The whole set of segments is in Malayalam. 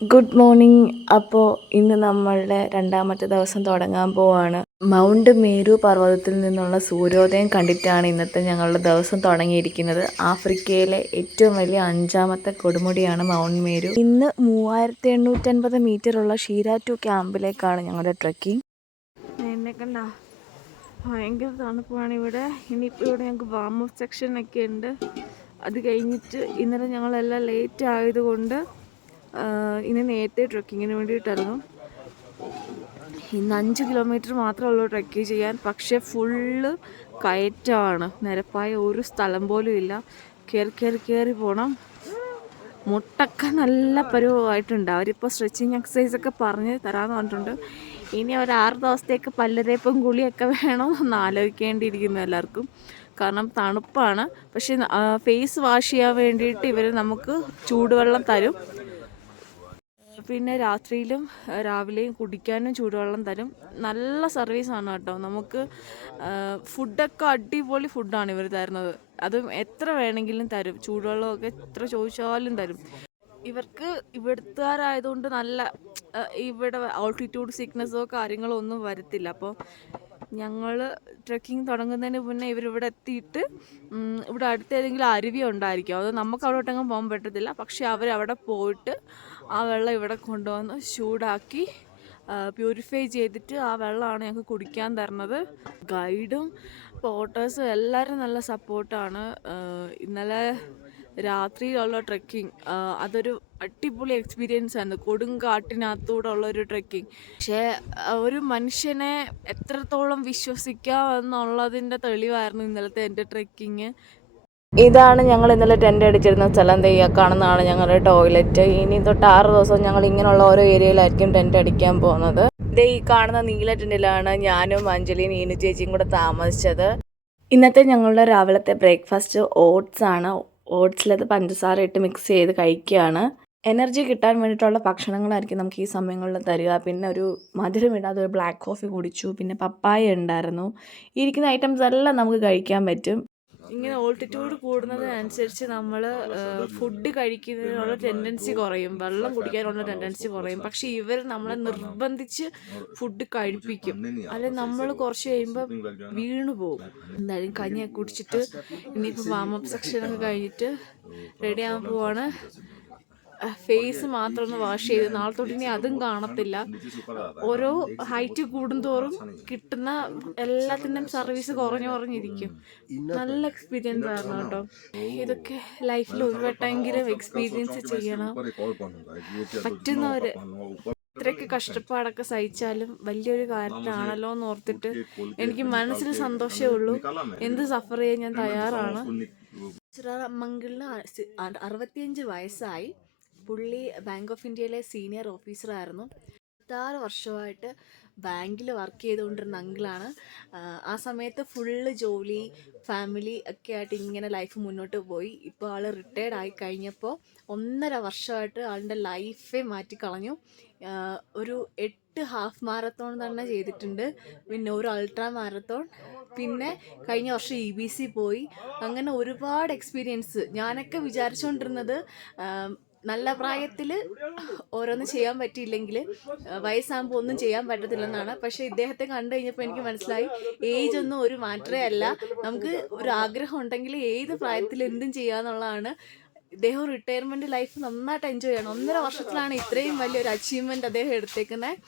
Good morning. അപ്പോൾ ഇന്ന് നമ്മളുടെ രണ്ടാമത്തെ ദിവസം തുടങ്ങാൻ പോവാണ്. മൗണ്ട് മേരു പർവ്വതത്തിൽ നിന്നുള്ള സൂര്യോദയം കണ്ടിട്ടാണ് ഇന്നത്തെ ഞങ്ങളുടെ ദിവസം തുടങ്ങിയിരിക്കുന്നത്. ആഫ്രിക്കയിലെ ഏറ്റവും വലിയ 5ാമത്തെ കൊടുമുടിയാണ് മൗണ്ട് മേരു. ഇന്ന് 3850 മീറ്ററുള്ള ഷീര ടു ക്യാമ്പിലേക്കാണ് ഞങ്ങളുടെ ട്രെക്കിംഗ്. എന്നെ കണ്ട ഭയങ്കര തണുപ്പാണ് ഇവിടെ. ഇനിയിപ്പോൾ ഇവിടെ ഞങ്ങൾക്ക് വാം അപ്പ് സെക്ഷനൊക്കെ ഉണ്ട്. അത് കഴിഞ്ഞിട്ട് ഇന്നലെ ഞങ്ങളെല്ലാം ലേറ്റ് ആയതുകൊണ്ട് ഇന്ന് നേരത്തെ ട്രെക്കിങ്ങിന് വേണ്ടിയിട്ടായിരുന്നു. ഇന്ന് 5 കിലോമീറ്റർ മാത്രമേ ഉള്ളൂ ട്രെക്ക് ചെയ്യാൻ. പക്ഷേ ഫുള്ള് കയറ്റമാണ്. നിരപ്പായ ഒരു സ്ഥലം പോലും ഇല്ല. കയറി പോകണം. മുട്ടൊക്കെ നല്ല പരുവമായിട്ടുണ്ട്. അവരിപ്പോൾ സ്ട്രെച്ചിങ് എക്സസൈസൊക്കെ പറഞ്ഞ് തരാമെന്ന് പറഞ്ഞിട്ടുണ്ട്. ഇനി ഒരു 6 ദിവസത്തേക്ക് പല്ലുതേപ്പും കുളിയൊക്കെ വേണമെന്ന് ആലോചിക്കേണ്ടിയിരിക്കുന്നു എല്ലാവർക്കും. കാരണം തണുപ്പാണ്. പക്ഷേ ഫേസ് വാഷ് ചെയ്യാൻ വേണ്ടിയിട്ട് ഇവർ നമുക്ക് ചൂടുവെള്ളം തരും. പിന്നെ രാത്രിയിലും രാവിലെയും കുടിക്കാനും ചൂടുവെള്ളം തരും. നല്ല സർവീസാണ് കേട്ടോ. നമുക്ക് ഫുഡൊക്കെ അടിപൊളി ഫുഡാണ് ഇവർ തരുന്നത്. അതും എത്ര വേണമെങ്കിലും തരും. ചൂടുവെള്ളമൊക്കെ എത്ര ചോദിച്ചാലും തരും. ഇവർക്ക് ഇവിടുത്തുകാരായതുകൊണ്ട് നല്ല ഇവിടെ ഓൾട്ടിറ്റ്യൂഡ് സിക്നസ്സോ കാര്യങ്ങളോ ഒന്നും വരത്തില്ല. അപ്പോൾ ഞങ്ങൾ ട്രെക്കിംഗ് തുടങ്ങുന്നതിന് മുന്നേ ഇവരിവിടെ എത്തിയിട്ട് ഇവിടെ അടുത്ത് ഏതെങ്കിലും അരുവി ഉണ്ടായിരിക്കും. അത് നമുക്ക് അവിടോട്ടെങ്ങും പോകാൻ പറ്റത്തില്ല. പക്ഷേ അവരവിടെ പോയിട്ട് ആ വെള്ളം ഇവിടെ കൊണ്ടുവന്ന് ചൂടാക്കി പ്യൂരിഫൈ ചെയ്തിട്ട് ആ വെള്ളമാണ് ഞങ്ങൾക്ക് കുടിക്കാൻ തരുന്നത്. ഗൈഡും പോട്ടേഴ്സും എല്ലാവരും നല്ല സപ്പോർട്ടാണ്. ഇന്നലെ രാത്രിയിലുള്ള ട്രെക്കിംഗ് അതൊരു അടിപൊളി എക്സ്പീരിയൻസ് ആയിരുന്നു. കൊടുങ്കാട്ടിനകത്തൂടെ ഉള്ളൊരു ട്രെക്കിംഗ്. പക്ഷേ ഒരു മനുഷ്യനെ എത്രത്തോളം വിശ്വസിക്കാം എന്നുള്ളതിൻ്റെ തെളിവായിരുന്നു ഇന്നലത്തെ എൻ്റെ ട്രെക്കിങ്. ഇതാണ് ഞങ്ങൾ ഇന്നലെ ടെൻ്റ് അടിച്ചിരുന്ന സ്ഥലം. കാണുന്നതാണ് ഞങ്ങളുടെ ടോയ്ലറ്റ്. ഇനി തൊട്ട് 6 ദിവസം ഞങ്ങൾ ഇങ്ങനെയുള്ള ഓരോ ഏരിയയിലായിരിക്കും ടെൻ്റ് അടിക്കാൻ പോകുന്നത്. ഈ കാണുന്ന നീല ടെൻറ്റിലാണ് ഞാനും അഞ്ജലിയും നീനു ചേച്ചിയും കൂടെ താമസിച്ചത്. ഇന്നത്തെ ഞങ്ങളുടെ രാവിലത്തെ ബ്രേക്ക്ഫാസ്റ്റ് ഓട്സ് ആണ്. ഓട്സിലത് പഞ്ചസാര ഇട്ട് മിക്സ് ചെയ്ത് കഴിക്കുകയാണ്. എനർജി കിട്ടാൻ വേണ്ടിയിട്ടുള്ള ഭക്ഷണങ്ങളായിരിക്കും നമുക്ക് ഈ സമയങ്ങളിൽ തരിക. പിന്നെ ഒരു മധുരമിടാതെ ഒരു ബ്ലാക്ക് കോഫി കുടിച്ചു. പിന്നെ പപ്പായ ഉണ്ടായിരുന്നു. ഇരിക്കുന്ന ഐറ്റംസ് എല്ലാം നമുക്ക് കഴിക്കാൻ പറ്റും. ഇങ്ങനെ ഓൾട്ടിറ്റ്യൂഡ് കൂടുന്നതിനനുസരിച്ച് നമ്മൾ ഫുഡ് കഴിക്കുന്നതിനുള്ള ടെൻഡൻസി കുറയും, വെള്ളം കുടിക്കാനുള്ള ടെൻഡൻസി കുറയും. പക്ഷേ ഇവർ നമ്മളെ നിർബന്ധിച്ച് ഫുഡ് കഴിപ്പിക്കും. അല്ലെങ്കിൽ നമ്മൾ കുറച്ച് കഴിയുമ്പോൾ വീണു പോകും. എന്തായാലും കഞ്ഞിയൊക്കെ കുടിച്ചിട്ട് ഇനിയിപ്പോൾ വാമപ്പ് സെക്ഷനൊക്കെ കഴിഞ്ഞിട്ട് റെഡി ആകാൻ പോവാണ്. ഫേസ് മാത്രം ഒന്ന് വാഷ് ചെയ്ത് നാളെ തൊട്ട് ഇനി അതും കാണത്തില്ല. ഓരോ ഹൈറ്റ് കൂടുന്തോറും കിട്ടുന്ന എല്ലാത്തിൻ്റെയും സർവീസ് കുറഞ്ഞിരിക്കും. നല്ല എക്സ്പീരിയൻസ് ആയിരുന്നു കേട്ടോ. ഇതൊക്കെ ലൈഫിൽ ഒരു വട്ടമെങ്കിലും എക്സ്പീരിയൻസ് ചെയ്യണം. പറ്റുന്നവർ ഇത്രയ്ക്ക് കഷ്ടപ്പാടൊക്കെ സഹിച്ചാലും വലിയൊരു കാര്യത്തിനാണല്ലോ എന്ന് ഓർത്തിട്ട് എനിക്ക് മനസ്സിൽ സന്തോഷമേ ഉള്ളൂ. എന്ത് സഫർ ചെയ്യാൻ ഞാൻ തയ്യാറാണ്. മംഗളിന് 65 വയസ്സായി. പുള്ളി ബാങ്ക് ഓഫ് ഇന്ത്യയിലെ സീനിയർ ഓഫീസറായിരുന്നു. 26 വർഷമായിട്ട് ബാങ്കിൽ വർക്ക് ചെയ്തുകൊണ്ടിരുന്ന അങ്കിളാണ്. ആ സമയത്ത് ഫുള്ള് ജോലി ഫാമിലി ഒക്കെ ആയിട്ട് ഇങ്ങനെ ലൈഫ് മുന്നോട്ട് പോയി. ഇപ്പോൾ ആൾ റിട്ടയർഡ് ആയി കഴിഞ്ഞപ്പോൾ 1.5 വർഷമായിട്ട് ആളുടെ ലൈഫേ മാറ്റിക്കളഞ്ഞു. ഒരു 8 ഹാഫ് മാരത്തോൺ തന്നെ ചെയ്തിട്ടുണ്ട്. പിന്നെ ഒരു അൾട്രാ മാരത്തോൺ. പിന്നെ കഴിഞ്ഞ വർഷം EBC പോയി. അങ്ങനെ ഒരുപാട് എക്സ്പീരിയൻസ്. ഞാനൊക്കെ വിചാരിച്ചുകൊണ്ടിരുന്നത് നല്ല പ്രായത്തിൽ ഓരോന്ന് ചെയ്യാൻ പറ്റിയില്ലെങ്കിൽ വയസ്സാകുമ്പോൾ ഒന്നും ചെയ്യാൻ പറ്റത്തില്ലെന്നാണ്. പക്ഷേ ഇദ്ദേഹത്തെ കണ്ടു കഴിഞ്ഞപ്പോൾ എനിക്ക് മനസ്സിലായി ഏജ് ഒന്നും ഒരു മാറ്ററേ അല്ല. നമുക്ക് ഒരു ആഗ്രഹം ഉണ്ടെങ്കിൽ ഏത് പ്രായത്തിൽ എന്തും ചെയ്യാന്നുള്ളതാണ്. ഇദ്ദേഹം റിട്ടയർമെൻറ്റ് ലൈഫ് നന്നായിട്ട് എൻജോയ് ചെയ്യണം. 1.5 വർഷത്തിലാണ് ഇത്രയും വലിയൊരു അച്ചീവ്മെൻറ്റ് അദ്ദേഹം എടുത്തേക്കുന്നത്.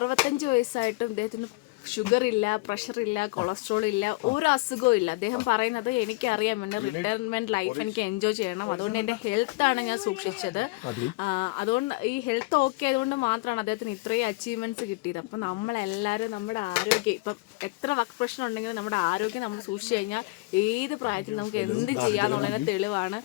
65 വയസ്സായിട്ടും ഇദ്ദേഹത്തിന് ഷുഗർ ഇല്ല, പ്രഷർ ഇല്ല, കൊളസ്ട്രോൾ ഇല്ല, ഒരു അസുഖവും ഇല്ല. അദ്ദേഹം പറയുന്നത് എനിക്കറിയാം എൻ്റെ റിട്ടയർമെൻറ്റ് ലൈഫ് എനിക്ക് എൻജോയ് ചെയ്യണം, അതുകൊണ്ട് എൻ്റെ ഹെൽത്താണ് ഞാൻ സൂക്ഷിച്ചത്. അതുകൊണ്ട് ഈ ഹെൽത്ത് ഓക്കെ ആയതുകൊണ്ട് മാത്രമാണ് അദ്ദേഹത്തിന് ഇത്രയും അച്ചീവ്മെൻറ്റ്സ് കിട്ടിയത്. അപ്പം നമ്മളെല്ലാവരും നമ്മുടെ ആരോഗ്യം, ഇപ്പം എത്ര വർക്ക് പ്രശ്നം ഉണ്ടെങ്കിലും നമ്മുടെ ആരോഗ്യം നമ്മൾ സൂക്ഷിച്ചു കഴിഞ്ഞാൽ ഏത് പ്രായത്തിൽ നമുക്ക് എന്ത് ചെയ്യാന്നുള്ളതിന് തെളിവാണ്.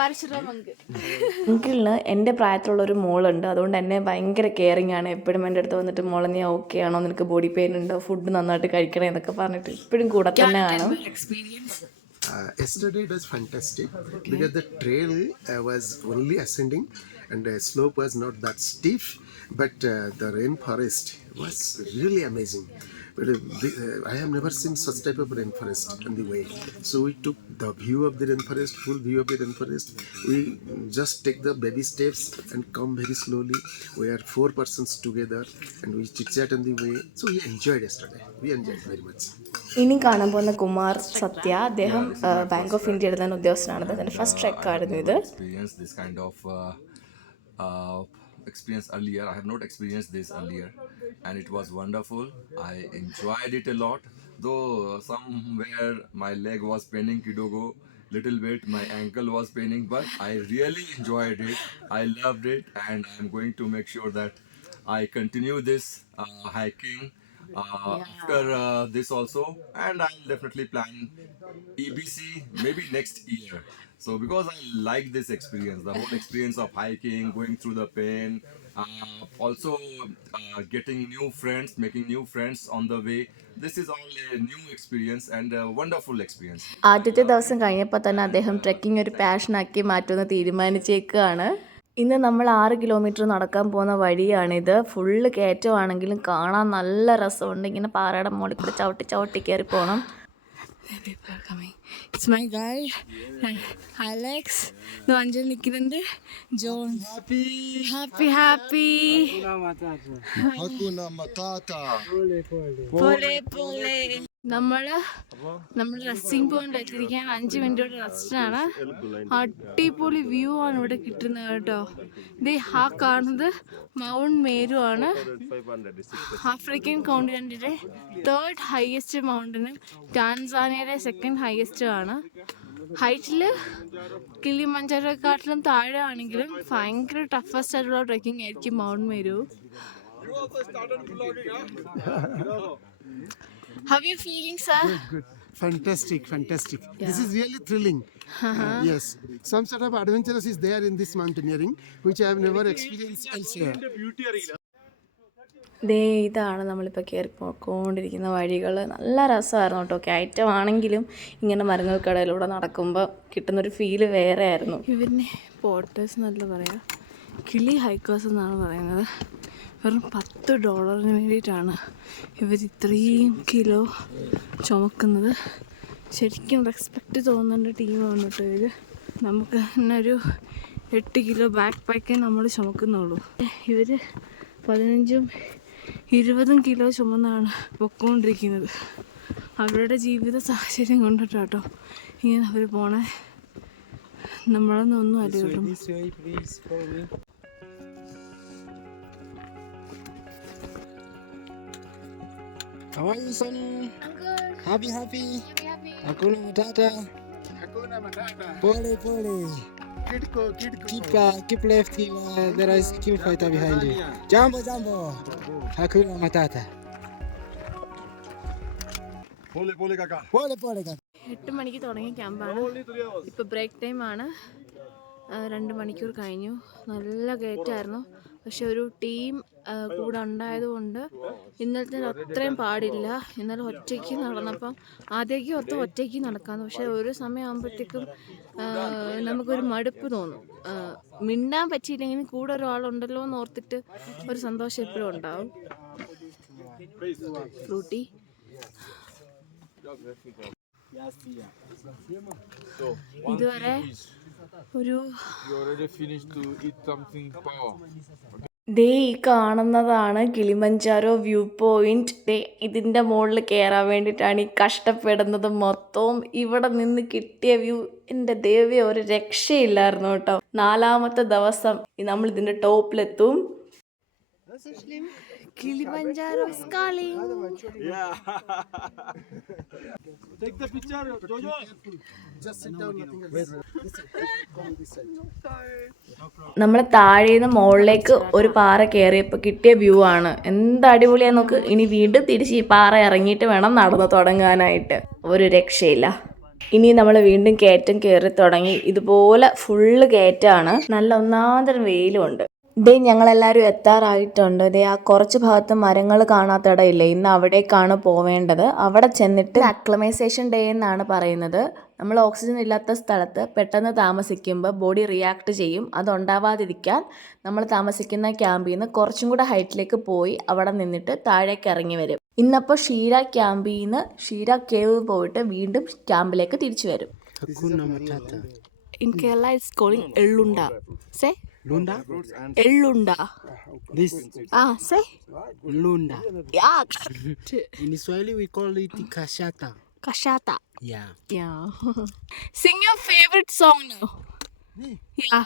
പരശുരാം അങ്കിളിന് എൻ്റെ പ്രായത്തിലുള്ളൊരു മോളുണ്ട്. അതുകൊണ്ട് എന്നെ ഭയങ്കര കെയറിങ് ആണ്. എപ്പോഴും എൻ്റെ അടുത്ത് വന്നിട്ട് മോളെ നീ ഓക്കെ ആണോ, നിനക്ക് ബോഡി പെയിൻ ഉണ്ടോ, ഫുഡ് നന്നായിട്ട് കഴിക്കണേ എന്നൊക്കെ പറഞ്ഞിട്ട് എപ്പോഴും കൂടെ തന്നെ കാണും. Yesterday it was fantastic because the trail was only ascending and the slope was not that steep, but the rainforest was really amazing. But I have never seen such type of rainforest on the way. So we took the view of the rainforest, full view of the rainforest. We just take the baby steps and come very slowly. We are 4 persons together and we chit chat on the way. So we enjoyed yesterday. We enjoyed very much. ഇനി കാണാൻ പോകുന്ന കുമാർ സത്യ, അദ്ദേഹം ബാങ്ക് ഓഫ് ഇന്ത്യയുടെ തന്നെ ഉദ്യോഗസ്ഥനാണ്. അതിൻ്റെ ഫസ്റ്റ് ട്രെക്കായിരുന്നു ഇത്. Experience this kind of experience earlier. I have not experienced this earlier, and it was wonderful. I enjoyed it a lot. Though somewhere my leg was paining kidogo little bit, my ankle was paining, but I really enjoyed it. I loved it, and I'm going to make sure that I continue this hiking after this also, and I'll definitely plan EBC maybe next year. So because I like this experience, the whole experience of hiking, going through the pain, also getting new friends, making new friends on the way. This is all a new experience and a wonderful experience. ആദ്യത്തെ ദിവസം കഴിഞ്ഞപ്പോൾ തന്നെ അദ്ദേഹം ട്രെക്കിംഗ് ഒരു പാഷനാക്കി മാറ്റുമെന്ന് തീരുമാനിച്ചേക്കുകയാണ്. ഇന്ന് നമ്മൾ 6 കിലോമീറ്റർ നടക്കാൻ പോകുന്ന വഴിയാണിത്. ഫുള്ള് കയറ്റമാണെങ്കിലും കാണാൻ നല്ല രസമുണ്ട്. ഇങ്ങനെ പാറയുടെ മുകളിൽ കൂടെ ചവിട്ടി ചവിട്ടി കയറി പോകണം. People are coming. It's my guide, Alex. No, Anjal നിൽക്കുന്നുണ്ട്. John. Happy. Hakuna Matata. പോലെ. നമ്മൾ റെസ്റ്റിംഗ് പോയിന്റ് എത്തിയിരിക്കാൻ 5 മിനിറ്റ് റെസ്റ്റാണ്. അടിപൊളി വ്യൂ ആണ് ഇവിടെ കിട്ടുന്നത് കേട്ടോ. ഇത് ആ കാണുന്നത് മൗണ്ട് മേരു ആണ്. ആഫ്രിക്കൻ കോണ്ടിനെന്റിലെ 3rd ഹയസ്റ്റ് മൗണ്ടനും ടാൻസാനിയയുടെ 2nd ഹയസ്റ്റ് ആണ്. ഹൈറ്റിൽ കിളിമഞ്ചാരോക്കാട്ടിലും താഴെ ആണെങ്കിലും ഭയങ്കര ടഫസ്റ്റ് ആയിട്ടുള്ള ട്രെക്കിംഗ് ആയിരിക്കും mount Meru. How are you feeling, sir? Good. Fantastic. This is really thrilling. Yes. Some sort of adventurous is there in this mountaineering, which I have never experienced elsewhere. ദേ ഇതാണ് നമ്മളിപ്പോൾ കയറി പോയിക്കൊണ്ടിരിക്കുന്ന വഴികൾ. നല്ല രസമായിരുന്നു കേട്ടോ. കയറ്റമാണെങ്കിലും ഇങ്ങനെ മരങ്ങൾക്കിടയിലൂടെ നടക്കുമ്പോൾ കിട്ടുന്നൊരു ഫീല് വേറെ ആയിരുന്നു. ഇവരിനെ പോട്ടേഴ്സ് എന്നല്ല പറയാം, കിളി ഹൈക്കേഴ്സ് എന്നാണ് പറയുന്നത്. വെറും $10 വേണ്ടിയിട്ടാണ് ഇവർ ഇത്രയും കിലോ ചുമക്കുന്നത്. ശരിക്കും റെസ്പെക്റ്റ് തോന്നുന്ന ടീമാണ് കേട്ടോ ഇത്. നമുക്ക് തന്നെ ഒരു 8 കിലോ ബാക്ക് പാക്കേ നമ്മൾ ചുമക്കുന്നുള്ളൂ. ഇവർ 15ഉം 20ഉം കിലോ ചുമന്നാണ് പൊക്കോണ്ടിരിക്കുന്നത്. അവരുടെ ജീവിത സാഹചര്യം കൊണ്ടിട്ടാട്ടോ ഇങ്ങനെ അവർ പോണേ. നമ്മളൊന്നും അല്ല കേട്ടോ. How are you, son? I'm good. Happy. Happy. Hakuna Matata. Pole. Keep left. There is kill fighter behind you. Jumbo. Hakuna Matata. Pole kaka. 8 മണിക്ക് തുടങ്ങിയ ക്യാമ്പാണ്. ഇപ്പോൾ ബ്രേക്ക് ടൈമാണ്. 2 മണിക്കൂർ കഴിഞ്ഞു. നല്ല കയറ്റായിരുന്നു. പക്ഷെ ഒരു ടീം കൂടെ ഉണ്ടായതുകൊണ്ട് ഇന്നലത്തെ അത്രയും പാടില്ല. ഇന്നലെ ഒറ്റയ്ക്ക് നടന്നപ്പം ആദ്യമൊക്കെ ഒറ്റയ്ക്ക് നടക്കാമെന്ന്. പക്ഷെ ഒരു സമയമാകുമ്പോഴത്തേക്കും നമുക്കൊരു മടുപ്പ് തോന്നും. മിണ്ടാൻ പറ്റിയില്ലെങ്കിലും കൂടെ ഒരാളുണ്ടല്ലോ എന്ന് ഓർത്തിട്ട് ഒരു സന്തോഷം എപ്പോഴും ഉണ്ടാവും. ഫ്രൂട്ടി ഇതുവരെ ഒരു ദേ ഈ കാണുന്നതാണ് കിളിമഞ്ചാരോ വ്യൂ പോയിന്റ്. ദേ ഇതിൻ്റെ മുകളിൽ കയറാൻ വേണ്ടിയിട്ടാണ് ഈ കഷ്ടപ്പെടുന്നത് മൊത്തവും. ഇവിടെ നിന്ന് കിട്ടിയ വ്യൂ എൻ്റെ ദേവി ഒരു രക്ഷയില്ലായിരുന്നു കേട്ടോ. 4ാമത്തെ ദിവസം നമ്മൾ ഇതിൻ്റെ ടോപ്പിലെത്തും. Kilimanjaro is calling. Take the picture, Jojo. Just sit down. നമ്മൾ താഴേന്ന് മുകളിലേക്ക് ഒരു പാറ കയറിയപ്പോൾ കിട്ടിയ വ്യൂ ആണ്. എന്ത് അടിപൊളിയാന്ന് നോക്ക്. ഇനി വീണ്ടും തിരിച്ച് ഈ പാറ ഇറങ്ങിയിട്ട് വേണം നടന്നു തുടങ്ങാനായിട്ട്. ഒരു രക്ഷയില്ല. ഇനി നമ്മൾ വീണ്ടും കയറ്റം കയറി തുടങ്ങി. ഇതുപോലെ ഫുള്ള് കയറ്റാണ്. നല്ല ഒന്നാന്തരം വെയിലുമുണ്ട്. ദേ ഞങ്ങളെല്ലാവരും എത്താറായിട്ടുണ്ട്. ദേ ആ കുറച്ച് ഭാഗത്ത് മരങ്ങൾ കാണാത്തിടയില്ലേ, ഇന്ന് അവിടേക്കാണ് പോവേണ്ടത്. അവിടെ ചെന്നിട്ട് അക്ലമൈസേഷൻ ഡേ എന്നാണ് പറയുന്നത്. നമ്മൾ ഓക്സിജൻ ഇല്ലാത്ത സ്ഥലത്ത് പെട്ടെന്ന് താമസിക്കുമ്പോൾ ബോഡി റിയാക്ട് ചെയ്യും. അതുണ്ടാവാതിരിക്കാൻ നമ്മൾ താമസിക്കുന്ന ക്യാമ്പിൽ നിന്ന് കുറച്ചും കൂടെ ഹൈറ്റിലേക്ക് പോയി അവിടെ നിന്നിട്ട് താഴേക്ക് ഇറങ്ങി വരും. ഇന്നപ്പോൾ ഷീര ക്യാമ്പിൽ നിന്ന് ഷീര കേവ് പോയിട്ട് വീണ്ടും ക്യാമ്പിലേക്ക് തിരിച്ചു വരും. Hakuna Matata. In Kerala, it's calling Ellunda. Say Lunda? Ellunda. This Say. Lunda. Yeah. In Swahili we call it Kashata. Kashata. Yeah. Yeah. Sing your favorite song now. Yeah.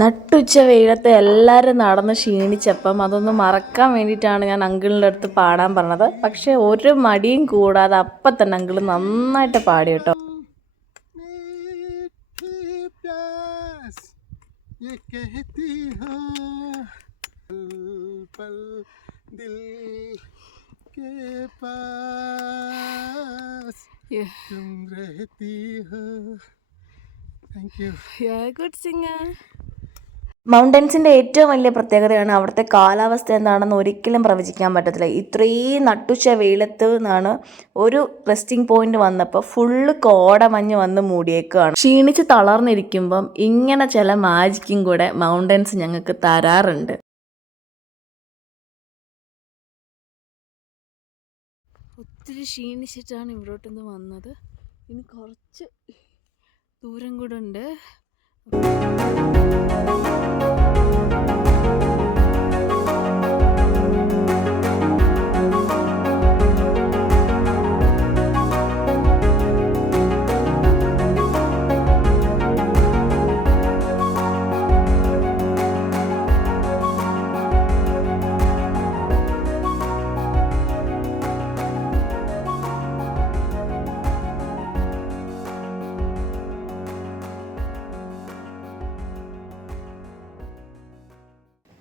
നട്ടുച്ച വെയിലത്ത് എല്ലാവരും നടന്ന് ക്ഷീണിച്ചപ്പം അതൊന്ന് മറക്കാൻ വേണ്ടിയിട്ടാണ് ഞാൻ അങ്കിളിൻ്റെ അടുത്ത് പാടാൻ പറഞ്ഞത്. പക്ഷേ ഒരു മടിയും കൂടാതെ അപ്പം തന്നെ അങ്കിൾ നന്നായിട്ട് പാടി കേട്ടോ. ये कहती हो पल दिल के पास Yeah. तुम रहती हो. Thank you. Yeah, good singer. മൗണ്ടൻസിൻ്റെ ഏറ്റവും വലിയ പ്രത്യേകതയാണ് അവിടുത്തെ കാലാവസ്ഥ എന്താണെന്ന് ഒരിക്കലും പ്രവചിക്കാൻ പറ്റത്തില്ല. ഇത്രയും നട്ടുച്ച വെയിലത്ത് നിന്നാണ് ഒരു റെസ്റ്റിംഗ് പോയിന്റ് വന്നപ്പോൾ ഫുള്ള് കോടമഞ്ഞ് വന്ന് മൂടിയേക്കുകയാണ്. ക്ഷീണിച്ച് തളർന്നിരിക്കുമ്പം ഇങ്ങനെ ചില മാജിക്കും കൂടെ മൗണ്ടൻസ് ഞങ്ങൾക്ക് തരാറുണ്ട്. ഒത്തിരി ക്ഷീണിച്ചിട്ടാണ് ഇവിടോട്ടൊന്ന് വന്നത്. ഇനി കുറച്ച് ദൂരം കൂടെ ഉണ്ട്.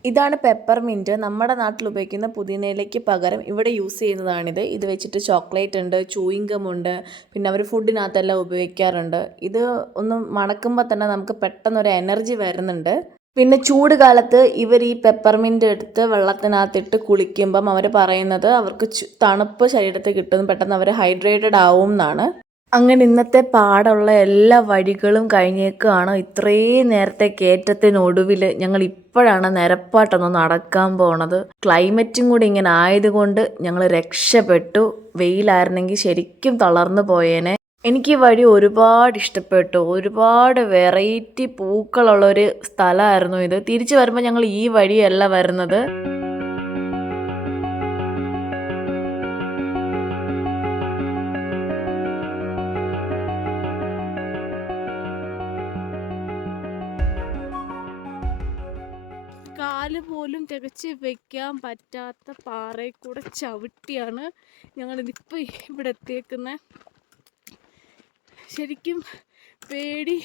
ഇതാണ് പെപ്പർമിൻറ്റ്. നമ്മുടെ നാട്ടിൽ ഉപയോഗിക്കുന്ന പുതിനയിലേക്ക് പകരം ഇവിടെ യൂസ് ചെയ്യുന്നതാണിത്. ഇത് വെച്ചിട്ട് ചോക്ലേറ്റ് ഉണ്ട്, ചൂയിങ് ഗം ഉണ്ട്, പിന്നെ അവർ ഫുഡിനകത്തെല്ലാം ഉപയോഗിക്കാറുണ്ട്. ഇത് ഒന്ന് മണക്കുമ്പോൾ തന്നെ നമുക്ക് പെട്ടെന്നൊരു എനർജി വരുന്നുണ്ട്. പിന്നെ ചൂട് കാലത്ത് ഇവർ ഈ പെപ്പർമിൻറ്റ് എടുത്ത് വെള്ളത്തിനകത്തിട്ട് കുളിക്കുമ്പം അവർ പറയുന്നത് അവർക്ക് തണുപ്പ് ശരീരത്തിൽ കിട്ടും, പെട്ടെന്ന് അവർ ഹൈഡ്രേറ്റഡ് ആവും എന്നാണ്. അങ്ങനെ ഇന്നത്തെ പാടുള്ള എല്ലാ വഴികളും കഴിഞ്ഞേക്കാണ്. ഇത്രയും നേരത്തെ കയറ്റത്തിനൊടുവിൽ ഞങ്ങൾ ഇപ്പോഴാണ് നിരപ്പായിട്ടൊന്ന് നടക്കാൻ പോണത്. ക്ലൈമറ്റും കൂടി ഇങ്ങനെ ആയതുകൊണ്ട് ഞങ്ങൾ രക്ഷപ്പെട്ടു. വെയിലായിരുന്നെങ്കിൽ ശരിക്കും തളർന്നു പോയേനെ. എനിക്ക് ഈ വഴി ഒരുപാട് ഇഷ്ടപ്പെട്ടു. ഒരുപാട് വെറൈറ്റി പൂക്കളുള്ളൊരു സ്ഥലമായിരുന്നു ഇത്. തിരിച്ചു വരുമ്പോൾ ഞങ്ങൾ ഈ വഴിയല്ല വരുന്നത്. കാല് പോലും തികച്ച് വെക്കാൻ പറ്റാത്ത പാറയിൽ കൂടെ ചവിട്ടിയാണ് ഞങ്ങളിതിപ്പോൾ ഇവിടെ എത്തിയേക്കുന്നത്. ശരിക്കും പേടി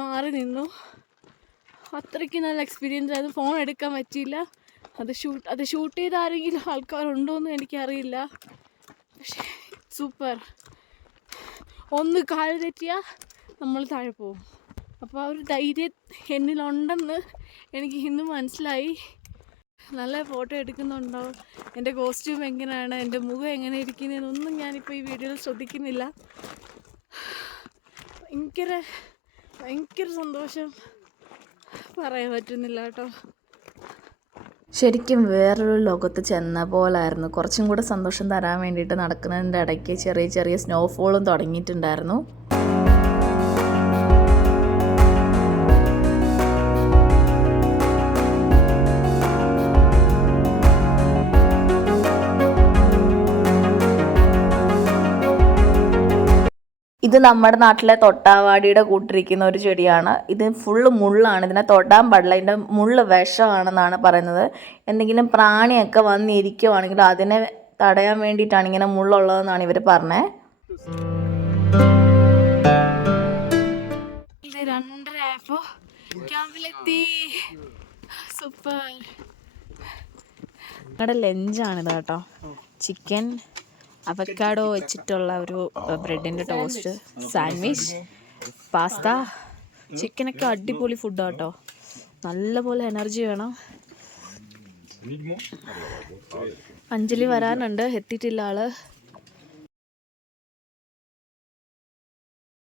മാറി നിന്നു. അത്രയ്ക്ക് നല്ല എക്സ്പീരിയൻസ് ആയിരുന്നു. ഫോൺ എടുക്കാൻ പറ്റിയില്ല. അത് ഷൂട്ട് ചെയ്ത ആരെങ്കിലും ആൾക്കാരുണ്ടോയെന്ന് എനിക്കറിയില്ല. പക്ഷേ സൂപ്പർ. ഒന്ന് കാല് തെറ്റിയാൽ നമ്മൾ താഴെ പോകും. അപ്പോൾ ആ ഒരു ധൈര്യം എന്നിലുണ്ടെന്ന് എനിക്ക് ഇന്ന് മനസ്സിലായി. നല്ല ഫോട്ടോ എടുക്കുന്നുണ്ടാവും. എൻ്റെ കോസ്റ്റ്യൂം എങ്ങനെയാണ്, എൻ്റെ മുഖം എങ്ങനെ ഇരിക്കുന്നതെന്നൊന്നും ഞാനിപ്പോൾ ഈ വീഡിയോയിൽ ശ്രദ്ധിക്കുന്നില്ല. ഭയങ്കര സന്തോഷം പറയാൻ പറ്റുന്നില്ല കേട്ടോ. ശരിക്കും വേറൊരു ലോകത്ത് ചെന്ന പോലായിരുന്നു. കുറച്ചും കൂടെ സന്തോഷം തരാൻ വേണ്ടിയിട്ട് നടക്കുന്നതിൻ്റെ ഇടയ്ക്ക് ചെറിയ ചെറിയ സ്നോഫോളും തുടങ്ങിയിട്ടുണ്ടായിരുന്നു. ഇത് നമ്മുടെ നാട്ടിലെ തൊട്ടാവാടിയുടെ കൂട്ടിരിക്കുന്ന ഒരു ചെടിയാണ്. ഇത് ഫുള്ള് മുള്ളാണ്. ഇതിനെ തൊടാൻ പാടില്ല. ഇതിൻ്റെ മുള്ള് വിഷമാണെന്നാണ് പറയുന്നത്. എന്തെങ്കിലും പ്രാണിയൊക്കെ വന്നിരിക്കുവാണെങ്കിൽ അതിനെ തടയാൻ വേണ്ടിയിട്ടാണ് ഇങ്ങനെ മുള്ളുള്ളതെന്നാണ് ഇവർ പറഞ്ഞത്. 2:30 ആയപ്പോൾ ക്യാമ്പിലെത്തി. സൂപ്പർ. ഞങ്ങളുടെ ലഞ്ചാണിത് കേട്ടോ. ചിക്കൻ, അവക്കാഡോ വെച്ചിട്ടുള്ള ഒരു ബ്രെഡിൻ്റെ ടോസ്റ്റ്, സാൻഡ്വിച്ച്, പാസ്ത. ചിക്കനൊക്കെ അടിപൊളി ഫുഡാണ് കേട്ടോ. നല്ലപോലെ എനർജി വേണം. അഞ്ജലി വരാനുണ്ട്, എത്തിയിട്ടില്ല ആള്.